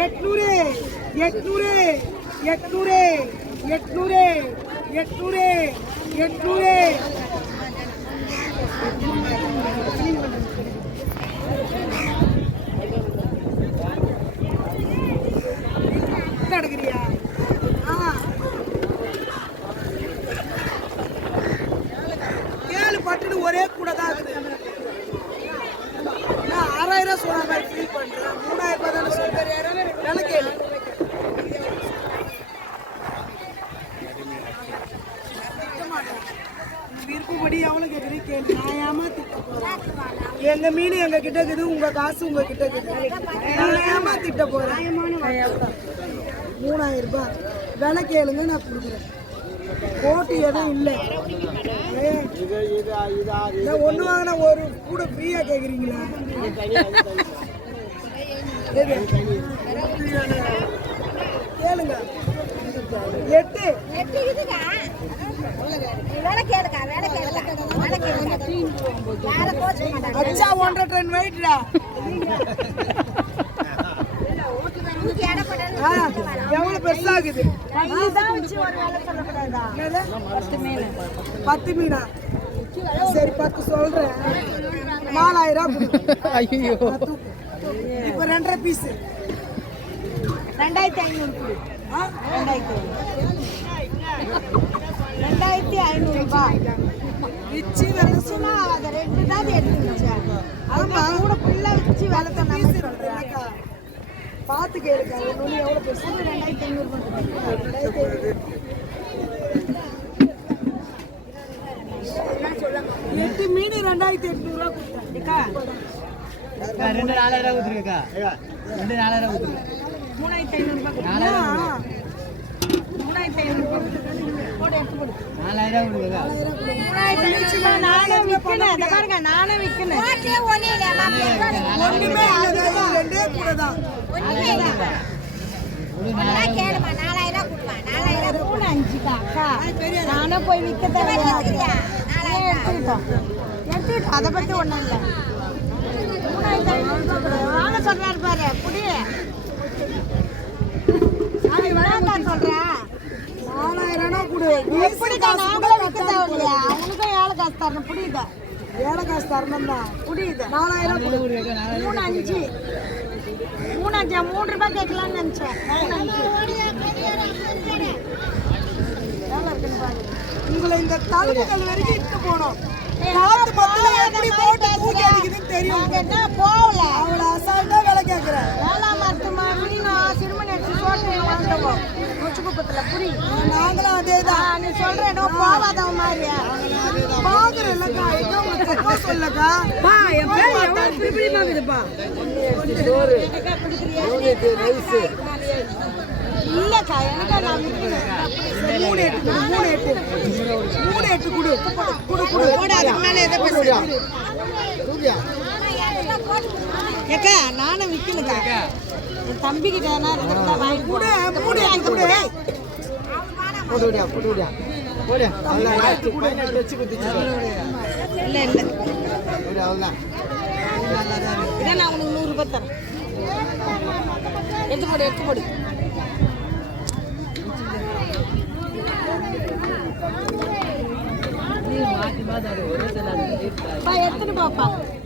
எட்நூறு எட்நூறு எட்நூறு எட்நூறு எட்நூறு எட்நூறு எடுக்கிறியா ஆ ஏழு பட்டுன்னு ஒரே கூட தான் இருக்குது நான் ஆறாயிரம் சொன்ன மாதிரி ஃபீல் பண்றேன் மூணாயிரம் ரூபாய் தானே சொல்றேன் விலை கேளு திட்ட மாட்டேன். உங்க விருப்பப்படி எவ்வளவு கேக்குறீங்க கேளு. நான் ஏமா திட்ட போறேன்? எங்க மீன் எங்க கிட்ட இருக்குது உங்க காசு உங்க கிட்ட இருக்குது. நான் ஏமா திட்ட போறேன்? மூணாயிரம் ரூபாய். விலை கேளுங்க நான் கொடுக்குறேன். போட்டி எதுவும் இல்லை. ஏய், ஒண்ணு வாங்கினா ஒரு கூட ஃப்ரீயா கேக்குறீங்களா? கேளுங்க. எட்டு. அச்சா ஒன்றரை டன் வெயிட்ரா எவ்வளவு பெருசாகுது? பத்து மீனா? சரி பத்து சொல்றேன். நாலாயிரம் ஐயோ இப்ப ரெண்டரை பீஸ் ரெண்டாயிரத்தி ஐநூறு ரெண்டாயிரத்தி ரெண்டாயிரத்தி ஐநூறு ரூபாய். வச்சு சும்மா அதை ரெண்டு தான் எடுத்துருந்துச்சு ஆமா. கூட புள்ள வச்சு வளர்த்த நம்ம பீஸ் சொல்றேன்க்கா பார்த்து கேளுக்கா ஒன்று எவ்வளோ பெருசு ரெண்டாயிரத்தி ஐநூறு எட்டு மீன் ரெண்டாயிரத்தி எட்நூறுவா கொடுத்தேன். ரெண்டு நாலாயிரம் ஊத்துருக்கா ரெண்டு நாலாயிரம் ஊத்துரு மூணாயிரத்தி ஐநூறு ரூபாய் கொடு. ஆ, மூணாயிரத்தி ஐநூறு நானும் பாருங்க நானும் அஞ்சுக்கா நானும் போய் விற்க எடுத்துக்கிட்டோம் எடுத்துக்கிட்டோம் அதை பற்றி ஒன்றும் இல்லை வாங்க சொல்றாரு பாரு சொல்றேன் நாலாயிரம்னா கொடு. எப்படிக்கா நாங்களும் விற்க தேவையில்லையா அவனுக்கும் ஏழை காசு தரணும். புரியுதா? ஏழை காசு தரணும் தான். புரியுது? நாலாயிரம் மூணு அஞ்சு. மூணு அஞ்சு மூணு ரூபாய் கேட்கலாம்னு நினைச்சேன். மூணு அஞ்சு. உங்களை இந்த தலைமைகள் வரைக்கும் இட்டு போனோம். காத்து பத்துல எப்படி போட்டு தூக்கி அடிக்குதுன்னு தெரியும். என்ன போகல? அவளை அசால்ட்டா வேலை கேட்கிறேன். நொச்சுக்குப்பத்தில் புரி நாங்களும் அதே தான் நீ சொல்ற இடம் போகாதவ மாதிரியா? பாக்குறேன்லக்கா எங்க உங்களுக்கு தப்பா சொல்லக்கா? பா என் பேர் எவ்வளவு பிடிப்பிடிமா இருக்குதுப்பா இல்லக்கா எனக்கு நான் விற்கணும் மூணு எட்டு கொடு மூணு எட்டு. மூணு எட்டு கொடு. கொடு கொடு கொடு. அதுக்கு மேல எதை பேசுறீங்க ஏக்கா நானும் விற்கணுக்கா என் தம்பி கிட்ட இருக்கிறதா வாங்கி கொடு மூணு எட்டு கொடு இல்லை இல்லை. இதான் நான் உனக்கு நூறு ரூபாய் தரேன். எடுத்து போடு எடுத்து போடு. பா எடுத்துட்டு பாப்பா. வீடு போவாரு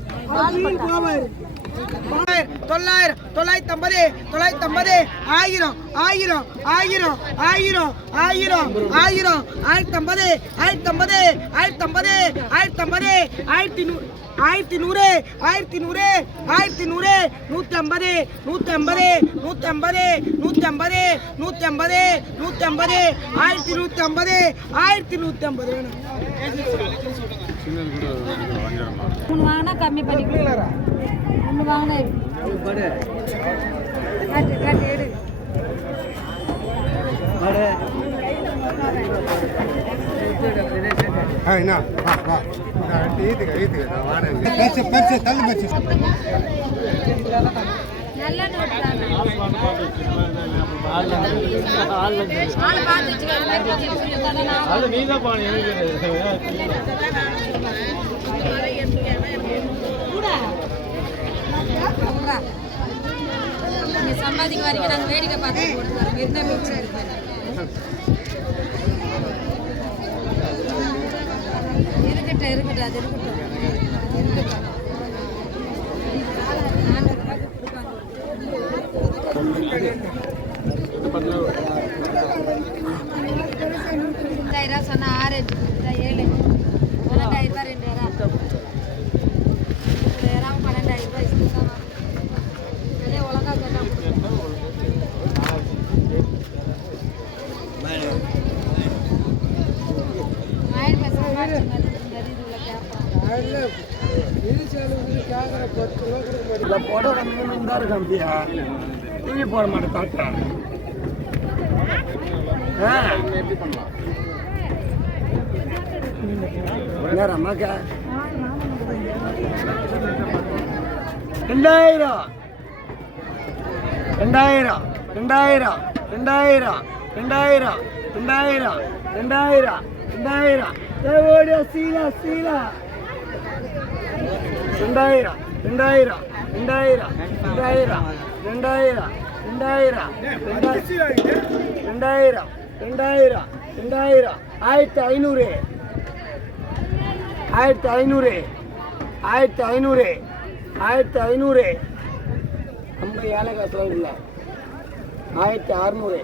தொள்ளாயிரம் தொள்ளாயிரத்தி ஐம்பது தொள்ளாயிரத்தி ஐம்பது ஆயிரம் ஆயிரம் ஆயிரம் ஆயிரம் ஆயிரம் ஆயிரம் ஆயிரத்தி ஐம்பது ஆயிரத்தி ஐம்பது ஆயிரத்தி ஐம்பது ஆயிரத்தி ஐம்பது ஆயிரத்தி நூறு ஆயிரத்தி நூறு ஆயிரத்தி நூறு ஆயிரத்தி நூறு நூற்றி ஐம்பது நூற்றி ஐம்பது நூற்றி ஐம்பது நூற்றி ஐம்பது நூற்றி ஐம்பது நூற்றி ஐம்பது ஆயிரத்தி நூற்றி ஐம்பது ஆயிரத்தி நூற்றி ஐம்பது வேணும் மூணு வாங்கினா கம்மி பண்ணிக்கலாம். ஒன்று வாங்கினா காட்டு காட்டு எடு. நல்ல நோட்டு தானே. ஆள் பார்த்து வச்சுக்கோங்க கூட நீ சம்பாதி பாதிக்கு வரைக்கும் நாங்கள் வேடிக்கை பார்த்து போட்டு வரோம். இருந்த மிச்சம் இருக்கு. இருக்கட்டும் இருக்கட்டும் அது இருக்கட்டும் இருக்கட்டும் நானூறுரூவாய்க்கு கொடுப்பாங்க ரெண்டாயிரம் ரூபா சொன்னா ஆரஞ்சு இந்த ஏழு பன்னெண்டாயிரம் ரூபாய் ரெண்டு இறா ரெண்டு இறா பன்னெண்டாயிரம் ரூபாய் இஸ்கூல் தான் அதே ஒழுங்கா கேட்டா மாயன் பேசுகிற மாதிரி இந்த இதுல கேட்பாங்க போட மீன் தான் இருக்காம்பியா டிவி போட மாட்டேன் தாத்தா ஆ. நேரமாக்கா ரெண்டாயிரம். ரெண்டாயிரம். ரெண்டாயிரம். ரெண்டாயிரம். ரெண்டாயிரம். ரெண்டாயிரம். ரெண்டாயிரம். ரெண்டாயிரம். சீலா சீலா. ரெண்டாயிரம். ரெண்டாயிரம். ரெண்டாயிரம் ரெண்டாயிரம் ரெண்டாயிரம் ரெண்டாயிரம் ரெண்டாயிரம் ரெண்டாயிரம் ரெண்டாயிரம் ஆயிரத்தி ஐநூறு ஆயிரத்தி ஐநூறு ஆயிரத்தி ஐநூறு ஆயிரத்தி ஐநூறு. ஐம்பது ஏழை காசுலாம் இல்லை. ஆயிரத்தி அறநூறு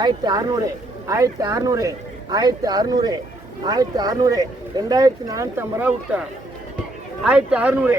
ஆயிரத்தி அறநூறு ஆயிரத்தி அறநூறு ஆயிரத்தி அறநூறு ஆயிரத்தி அறநூறு. ரெண்டாயிரத்தி நானூற்றி ஐம்பது ரூபா விட்டேன். ஆயிரத்தி அறநூறு.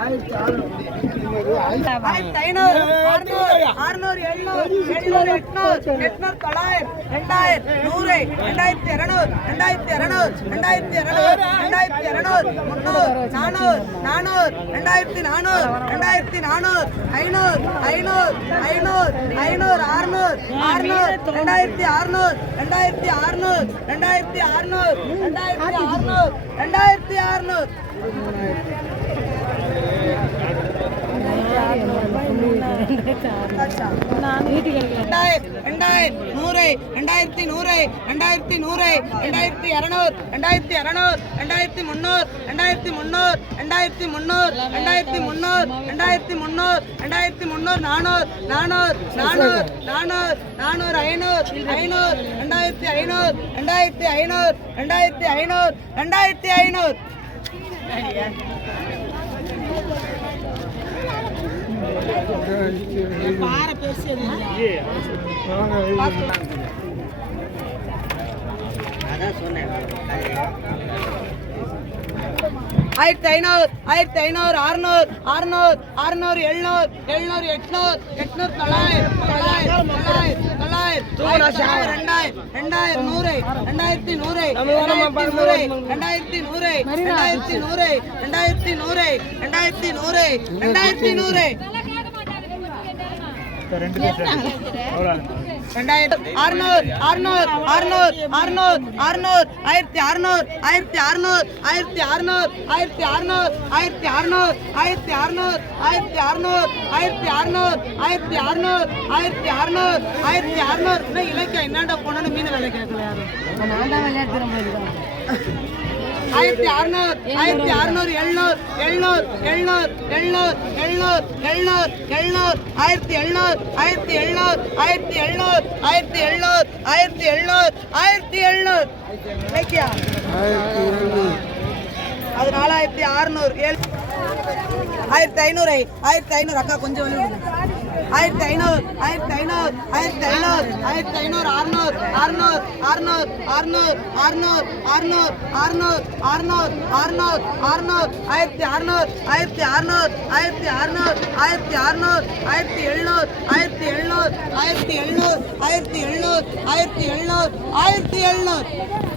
ஆயிரத்தி ஐநூறு அறுநூறு அறுநூறு எழுநூறு எழுநூறு எட்நூறு எட்நூறு தொள்ளாயிரம் ரெண்டாயிரம் நூறு ரெண்டாயிரத்தி இருநூறு ரெண்டாயிரத்தி இருநூறு ரெண்டாயிரத்தி இருநூறு ரெண்டாயிரத்தி இருநூறு முந்நூறு நானூறு நானூறு ரெண்டாயிரத்தி நானூறு ரெண்டாயிரத்தி நானூறு ஐநூறு ஐநூறு ஐநூறு ஐநூறு அறுநூறு அறுநூறு ரெண்டாயிரத்தி அறுநூறு ரெண்டாயிரத்தி அறுநூறு ரெண்டாயிரத்தி அறுநூறு ரெண்டாயிரத்தி அறுநூறு ரெண்டாயிரத்தி அறுநூறு நூறு ரெண்டாயிரத்தி நூறு ரெண்டாயிரத்தி நூறு ரெண்டாயிரத்தி இரநூறு ரெண்டாயிரத்தி இரநூறு ரெண்டாயிரத்தி முந்நூறு ரெண்டாயிரத்தி முந்நூறு ரெண்டாயிரத்தி முந்நூறு ரெண்டாயிரத்தி முந்நூறு ரெண்டாயிரத்தி முந்நூறு ரெண்டாயிரத்தி முந்நூறு நானூறு நானூறு நானூறு நானூறு நானூறு ஐநூறு ஐநூறு ரெண்டாயிரத்தி ஐநூறு ரெண்டாயிரத்தி ஐநூறு ரெண்டாயிரத்தி ஐநூறு ரெண்டாயிரத்தி ஐநூறு ஆயிரத்தி ஐநூறு ஆயிரத்தி ஐநூறு அறுநூறு அறுநூறு அறுநூறு எழுநூறு எழுநூறு எட்நூறு எட்நூறு தொள்ளாயிரம் தொள்ளாயிரம் தொள்ளாயிரம் ரெண்டாயிரம் ரெண்டாயிரம் நூறு ரெண்டாயிரத்தி நூறு ரெண்டாயிரத்தி நூறு ரெண்டாயிரத்தி நூறு ரெண்டாயிரத்தி நூறு ரெண்டாயிரத்தி நூறு ரெண்டாயிரத்தி நூறு ரெண்டாயிரம் அறுநூறு அறுநூறு அறுநூறு அறுநூறு அறுநூறு ஆயிரத்தி அறுநூறு ஆயிரத்தி அறுநூறு ஆயிரத்தி அறுநூறு ஆயிரத்தி அறுநூறு ஆயிரத்தி அறுநூறு ஆயிரத்தி அறுநூறு ஆயிரத்தி அறுநூறு ஆயிரத்தி அறுநூறு ஆயிரத்தி அறுநூறு ஆயிரத்தி அறுநூறு ஆயிரத்தி அறுநூறு இலக்கியம் என்னடா போனோன்னு மீன் வேலை கேட்கல யாரும் ஆயிரத்தி அறுநூறு ஆயிரத்தி அறுநூறு எழுநூறு எழுநூறு எழுநூறு எழுநூறு எழுநூறு எழுநூறு எழுநூறு ஆயிரத்தி எழுநூறு ஆயிரத்தி எழுநூறு ஆயிரத்தி எழுநூறு ஆயிரத்தி எழுநூறு ஆயிரத்தி எழுநூறு ஆயிரத்தி எழுநூறு. இலக்கியா? அது நாலாயிரத்தி அறுநூறு. ஏழு ஆயிரத்தி ஐநூறு ஆயிரத்தி ஐநூறு அக்கா கொஞ்சம் ஆயிரத்தி ஐநூறு ஆயிரத்தி ஐநூறு ஆயிரத்தி ஐநூறு ஆயிரத்தி ஐநூறு அறுநூறு அறுநூறு அறுநூறு அறுநூறு அறுநூறு அறுநூறு அறுநூறு அறுநூறு அறுநூறு அறுநூறு ஆயிரத்தி அறுநூறு ஆயிரத்தி அறுநூறு ஆயிரத்தி அறுநூறு ஆயிரத்தி அறுநூறு ஆயிரத்தி எழுநூறு ஆயிரத்தி எழுநூறு ஆயிரத்தி எழுநூறு ஆயிரத்தி எழுநூறு ஆயிரத்தி எழுநூறு ஆயிரத்தி எழுநூறு